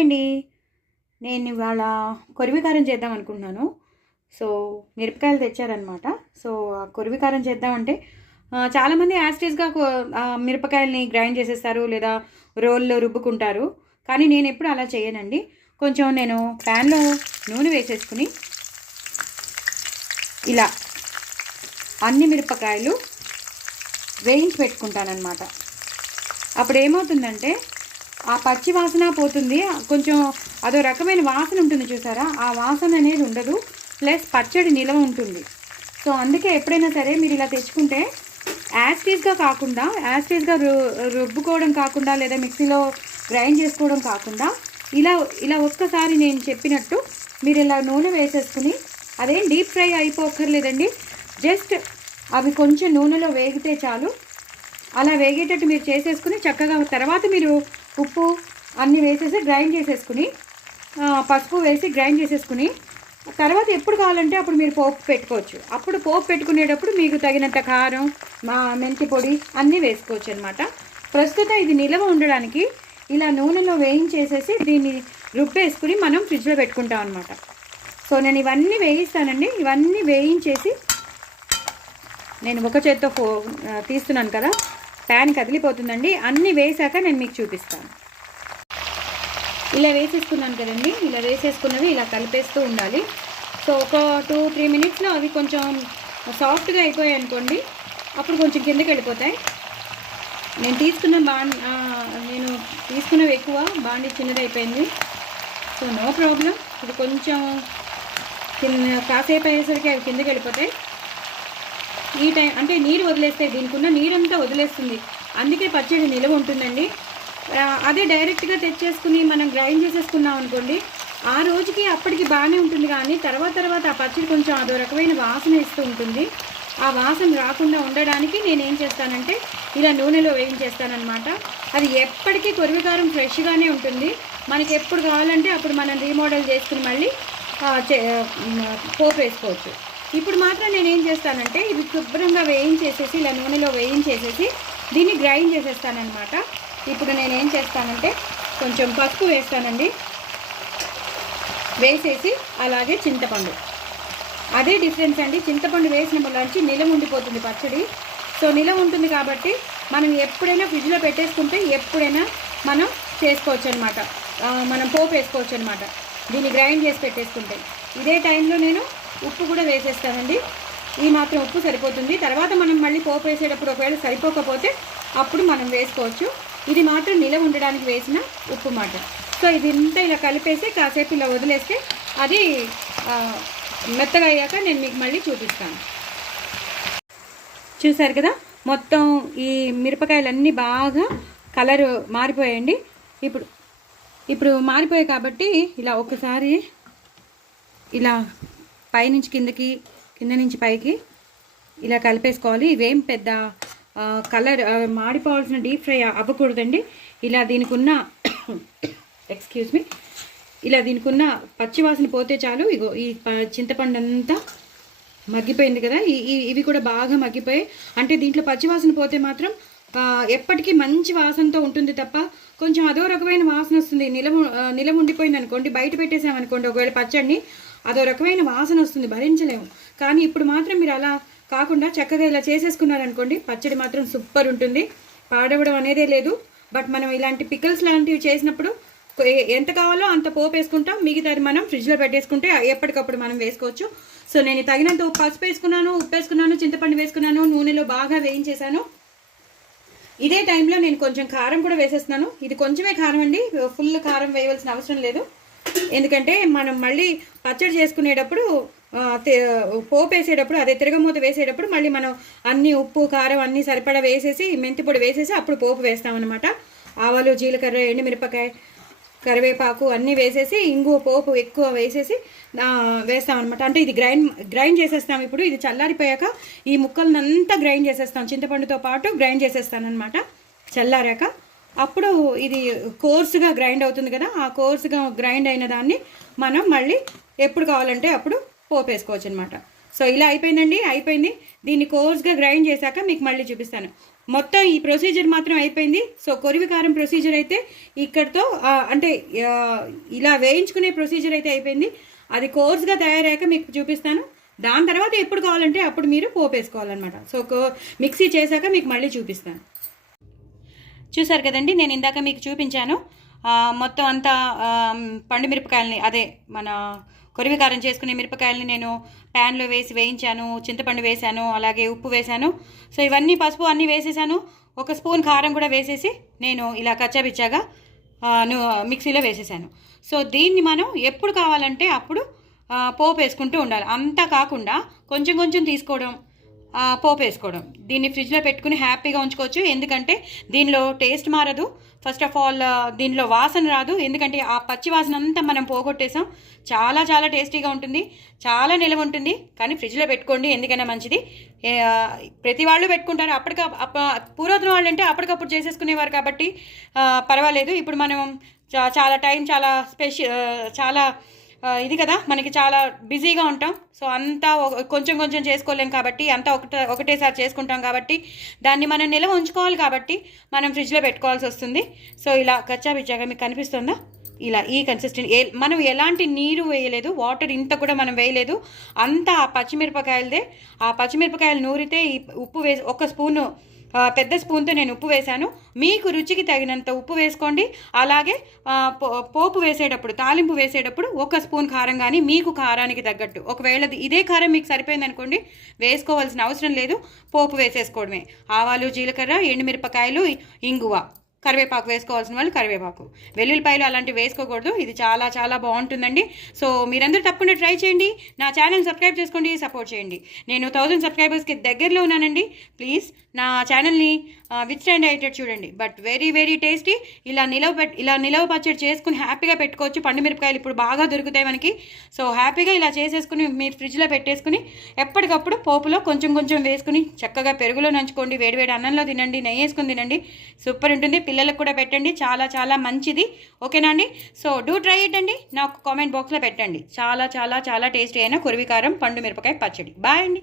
Hi అండి. నేను ఇవాళ కొరివి కారం చేద్దాం అనుకుంటున్నాను. సో మిరపకాయలు తెచ్చారనమాట. సో ఆ కొరివి కారం చేద్దామంటే చాలామంది యాస్టీస్గా మిరపకాయలని గ్రైండ్ చేసేస్తారు లేదా రోల్లో రుబ్బుకుంటారు. కానీ నేను ఎప్పుడు అలా చేయనండి. కొంచెం నేను ప్యాన్లో నూనె వేసేసుకుని ఇలా అన్ని మిరపకాయలు వేయించి పెట్టుకుంటానమాట. అప్పుడు ఏమవుతుందంటే ఆ పచ్చి వాసన పోతుంది, కొంచెం అదో రకమైన వాసన ఉంటుంది చూసారా, ఆ వాసన అనేది ఉండదు, ప్లస్ పచ్చడి నిలవ ఉంటుంది. సో అందుకే ఎప్పుడైనా సరే మీరు ఇలా తెచ్చుకుంటే యాస్టీస్గా కాకుండా, యాస్టీస్గా రుబ్బుకోవడం కాకుండా లేదా మిక్సీలో గ్రైండ్ చేసుకోవడం కాకుండా ఇలా ఇలా ఒక్కసారి నేను చెప్పినట్టు మీరు ఇలా నూనె వేసేసుకుని, అదేం డీప్ ఫ్రై అయిపోక్కర్లేదండి, జస్ట్ అవి కొంచెం నూనెలో వేగితే చాలు. అలా వేగేటట్టు మీరు చేసేసుకుని చక్కగా తర్వాత మీరు ఉప్పు అన్నీ వేసేసి గ్రైండ్ చేసేసుకుని, పసుపు వేసి గ్రైండ్ చేసేసుకుని తర్వాత ఎప్పుడు కావాలంటే అప్పుడు మీరు పోపు పెట్టుకోవచ్చు. అప్పుడు పోపు పెట్టుకునేటప్పుడు మీకు తగినంత కారం, మెంతి పొడి అన్నీ వేసుకోవచ్చు అనమాట. ప్రస్తుతం ఇది నిలవ ఉండడానికి ఇలా నూనెలో వేయించేసేసి దీన్ని రుబ్బేసుకుని మనం ఫ్రిడ్జ్లో పెట్టుకుంటాం అనమాట. సో నేను ఇవన్నీ వేయిస్తానండి. ఇవన్నీ వేయించేసి నేను ఒక చేత్తో తీస్తున్నాను కదా, ప్యాన్ కదిలిపోతుందండి. అన్నీ వేసాక నేను మీకు చూపిస్తాను. ఇలా వేసేసుకున్నాను కదండి, ఇలా వేసేసుకున్నవి ఇలా కలిపేస్తూ ఉండాలి. సో ఒక 2-3 మినిట్స్లో అవి కొంచెం సాఫ్ట్గా అయిపోయాయి అనుకోండి, అప్పుడు కొంచెం కిందకి వెళ్ళిపోతాయి. నేను తీసుకున్నవి ఎక్కువ, బాండి చిన్నది అయిపోయింది. సో నో ప్రాబ్లం, ఇది కొంచెం కాసేపు అయ్యేసరికి అవి కిందకి వెళ్ళిపోతాయి. ఈ టైం అంటే నీరు వదిలేస్తే దీనికి ఉన్న నీరంతా వదిలేస్తుంది, అందుకే పచ్చడి నిలవ ఉంటుందండి. అదే డైరెక్ట్గా తెచ్చేసుకుని మనం గ్రైండ్ చేసేసుకున్నాం అనుకోండి, ఆ రోజుకి అప్పటికి బాగానే ఉంటుంది, కానీ తర్వాత ఆ పచ్చడి కొంచెం అదో రకమైన వాసన ఇస్తూ ఉంటుంది. ఆ వాసన రాకుండా ఉండడానికి నేనేం చేస్తానంటే ఇలా నూనెలో వేయించేస్తానమాట. అది ఎప్పటికీ కొరివికారం ఫ్రెష్గానే ఉంటుంది. మనకి ఎప్పుడు కావాలంటే అప్పుడు మనం రీమోడల్ చేసుకుని మళ్ళీ పోపు వేసుకోవచ్చు. ఇప్పుడు మాత్రం నేనేం చేస్తానంటే ఇది శుభ్రంగా వేయించేసేసి ఇలా నూనెలో వేయించేసేసి దీన్ని గ్రైండ్ చేసేస్తానమాట. ఇప్పుడు నేనేం చేస్తానంటే కొంచెం పసుపు వేస్తానండి, వేసేసి అలాగే చింతపండు, అదే డిఫరెన్స్ అండి. చింతపండు వేసిన వల్ల నిలవ ఉండిపోతుంది పచ్చడి. సో నిలవ ఉంటుంది కాబట్టి మనం ఎప్పుడైనా ఫ్రిడ్జ్లో పెట్టేసుకుంటే ఎప్పుడైనా మనం చేసుకోవచ్చు అనమాట, మనం పోపు వేసుకోవచ్చు అనమాట దీన్ని గ్రైండ్ చేసి పెట్టేసుకుంటే. ఇదే టైంలో నేను ఉప్పు కూడా వేసేస్తానండి. ఈ మాత్రం ఉప్పు సరిపోతుంది. తర్వాత మనం మళ్ళీ పోపు వేసేటప్పుడు ఒకవేళ సరిపోకపోతే అప్పుడు మనం వేసుకోవచ్చు. ఇది మాత్రం నిలవ ఉండడానికి వేసిన ఉప్పు మాట. సో ఇది ఇంతా ఇలా కలిపేసి కాసేపు ఇలా వదిలేస్తే అది మెత్తగా అయ్యాక నేను మీకు మళ్ళీ చూపిస్తాను. చూసారు కదా, మొత్తం ఈ మిరపకాయలన్నీ బాగా కలర్ మారిపోయాయండి. ఇప్పుడు మారిపోయాయి కాబట్టి ఇలా ఒకసారి ఇలా పైనుంచి కిందకి, కింద నుంచి పైకి ఇలా కలిపేసుకోవాలి. ఇవేం పెద్ద కలర్ మాడిపోవాల్సిన డీప్ ఫ్రై అవ్వకూడదండి. ఇలా దీనికి ఉన్న ఇలా దీనికి ఉన్న పచ్చివాసన పోతే చాలు. ఇగో ఈ చింతపండు అంతా మగ్గిపోయింది కదా, ఇవి కూడా బాగా మగ్గిపోయాయి. అంటే దీంట్లో పచ్చివాసన పోతే మాత్రం ఎప్పటికీ మంచి వాసనతో ఉంటుంది తప్ప కొంచెం అదో రకమైన వాసన వస్తుంది. నిలవ ఉండిపోయింది అనుకోండి, బయట పెట్టేసామనుకోండి ఒకవేళ పచ్చడిని, అదో రకమైన వాసన వస్తుంది, భరించలేము. కానీ ఇప్పుడు మాత్రం మీరు అలా కాకుండా చక్కగా ఇలా చేసేసుకున్నారనుకోండి, పచ్చడి మాత్రం సూపర్ ఉంటుంది, పాడవడం అనేదే లేదు. బట్ మనం ఇలాంటి పికిల్స్ లాంటివి చేసినప్పుడు ఎంత కావాలో అంత పోపు వేసుకుంటాం, మిగతాది మనం ఫ్రిడ్జ్లో పెట్టేసుకుంటే ఎప్పటికప్పుడు మనం వేసుకోవచ్చు. సో నేను తగినంత పసుపు వేసుకున్నాను, ఉప్పు వేసుకున్నాను, చింతపండు వేసుకున్నాను, నూనెలో బాగా వేయించేసాను. ఇదే టైంలో నేను కొంచెం కారం కూడా వేసేస్తున్నాను. ఇది కొంచెమే కారం అండి, ఫుల్ కారం వేయవలసిన అవసరం లేదు. ఎందుకంటే మనం మళ్ళీ పచ్చడి చేసుకునేటప్పుడు పోపు వేసేటప్పుడు, అదే తిరగమూత వేసేటప్పుడు మళ్ళీ మనం అన్ని ఉప్పు కారం అన్నీ సరిపడా వేసేసి మెంతి పొడి వేసేసి అప్పుడు పోపు వేస్తామన్నమాట. ఆవాలు, జీలకర్ర, ఎండుమిరపకాయ, కరివేపాకు అన్నీ వేసేసి ఇంగువ పోపు ఎక్కువ వేసేసి వేస్తామన్నమాట. అంటే ఇది గ్రైండ్ చేసేస్తాం. ఇప్పుడు ఇది చల్లారిపోయాక ఈ ముక్కలనంతా గ్రైండ్ చేసేస్తాం, చింతపండుతో పాటు గ్రైండ్ చేసేస్తానమాట. చల్లారాక అప్పుడు ఇది కోర్సుగా గ్రైండ్ అవుతుంది కదా, ఆ కోర్సుగా గ్రైండ్ అయిన దాన్ని మనం మళ్ళీ ఎప్పుడు కావాలంటే అప్పుడు పోపు వేసుకోవచ్చు అనమాట. సో ఇలా అయిపోయిందండి, అయిపోయింది. దీన్ని కోర్స్గా గ్రైండ్ చేశాక మీకు మళ్ళీ చూపిస్తాను. మొత్తం ఈ ప్రొసీజర్ మాత్రం అయిపోయింది. సో కొరివి కారం ప్రొసీజర్ అయితే ఇక్కడితో అంటే ఇలా వేయించుకునే ప్రొసీజర్ అయితే అయిపోయింది. అది కోర్స్గా తయారయ్యాక మీకు చూపిస్తాను. దాని తర్వాత ఎప్పుడు కావాలంటే అప్పుడు మీరు పోపు వేసుకోవాలన్నమాట. సో మిక్సీ చేశాక మీకు మళ్ళీ చూపిస్తాను. చూసారు కదండి, నేను ఇందాక మీకు చూపించాను మొత్తం అంతా పండు మిరపకాయలని, అదే మన కొరివి కారం చేసుకునే మిరపకాయలని నేను ప్యాన్లో వేసి వేయించాను, చింతపండు వేశాను, అలాగే ఉప్పు వేశాను. సో ఇవన్నీ పసుపు అన్నీ వేసేసాను. 1 స్పూన్ కారం కూడా వేసేసి నేను ఇలా కచ్చాబిచ్చాగా మిక్సీలో వేసేసాను. సో దీన్ని మనం ఎప్పుడు కావాలంటే అప్పుడు పోపు వేసుకుంటూ ఉండాలి. అంతా కాకుండా కొంచెం కొంచెం తీసుకోవడం, పోపు వేసుకోవడం. దీన్ని ఫ్రిడ్జ్లో పెట్టుకుని హ్యాపీగా ఉంచుకోవచ్చు. ఎందుకంటే దీనిలో టేస్ట్ మారదు. ఫస్ట్ ఆఫ్ ఆల్ దీనిలో వాసన రాదు, ఎందుకంటే ఆ పచ్చి వాసన అంతా మనం పోగొట్టేసాం. చాలా చాలా టేస్టీగా ఉంటుంది, చాలా నిలవ ఉంటుంది. కానీ ఫ్రిడ్జ్లో పెట్టుకోండి, ఎందుకైనా మంచిది. ప్రతి వాళ్ళు పెట్టుకుంటారు. పూర్వతన వాళ్ళు అంటే అప్పటికప్పుడు చేసేసుకునేవారు కాబట్టి పర్వాలేదు. ఇప్పుడు మనం చాలా టైం, చాలా ఇది కదా, మనకి చాలా బిజీగా ఉంటాం. సో అంతా కొంచెం కొంచెం చేసుకోలేం కాబట్టి, అంతా ఒకటేసారి చేసుకుంటాం కాబట్టి దాన్ని మనం నిల్వ ఉంచుకోవాలి కాబట్టి మనం ఫ్రిడ్జ్లో పెట్టుకోవాల్సి వస్తుంది. సో ఇలా కచ్చాబిచ్చాగా మీకు కనిపిస్తుందా, ఇలా ఈ కన్సిస్టెంట్. మనం ఎలాంటి నీరు వేయలేదు, వాటర్ ఇంత కూడా మనం వేయలేదు. అంతా ఆ పచ్చిమిరపకాయలదే. ఆ పచ్చిమిరపకాయలు నూరితే ఈ ఉప్పు వేసి 1 స్పూను పెద్ద స్పూన్తో నేను ఉప్పు వేశాను. మీకు రుచికి తగినంత ఉప్పు వేసుకోండి. అలాగే పోపు వేసేటప్పుడు, తాలింపు వేసేటప్పుడు 1 స్పూన్ కారం కానీ మీకు కారానికి తగ్గట్టు, ఒకవేళ ఇదే కారం మీకు సరిపోయింది అనుకోండి, వేసుకోవాల్సిన అవసరం లేదు, పోపు వేసేసుకోవడమే. ఆవాలు, జీలకర్ర, ఎండుమిరపకాయలు, ఇంగువ, కరివేపాకు వేసుకోవాల్సిన వాళ్ళు కరివేపాకు, వెల్లుల్లిపాయలు అలాంటివి వేసుకోకూడదు. ఇది చాలా చాలా బాగుంటుందండి. సో మీరందరూ తప్పకుండా ట్రై చేయండి. నా ఛానల్ సబ్స్క్రైబ్ చేసుకోండి, సపోర్ట్ చేయండి. నేను 1000 సబ్స్క్రైబర్స్కి దగ్గరలో ఉన్నానండి. ప్లీజ్ నా ఛానల్ని విత్స్టాండ్ అయ్యేటట్టు చూడండి. But very very tasty. ఇలా నిలవ పచ్చడి చేసుకుని హ్యాపీగా పెట్టుకోవచ్చు. పండు మిరపకాయలు ఇప్పుడు బాగా దొరుకుతాయి మనకి. సో హ్యాపీగా ఇలా చేసేసుకుని మీరు ఫ్రిడ్జ్లో పెట్టేసుకుని ఎప్పటికప్పుడు పోపులో కొంచెం కొంచెం వేసుకుని చక్కగా పెరుగులో నంచుకోండి, వేడివేడి అన్నంలో తినండి, నెయ్యి వేసుకుని తినండి. సూపర్ ఉంటుంది. పిల్లలకు కూడా పెట్టండి, చాలా చాలా మంచిది. ఓకేనా అండి? సో డూ ట్రై ఇట్ అండి. నాకు కామెంట్ బాక్స్లో పెట్టండి. చాలా చాలా చాలా టేస్టీ అయిన కొరివి కారం పండు మిరపకాయ పచ్చడి. బాయ్ అండి.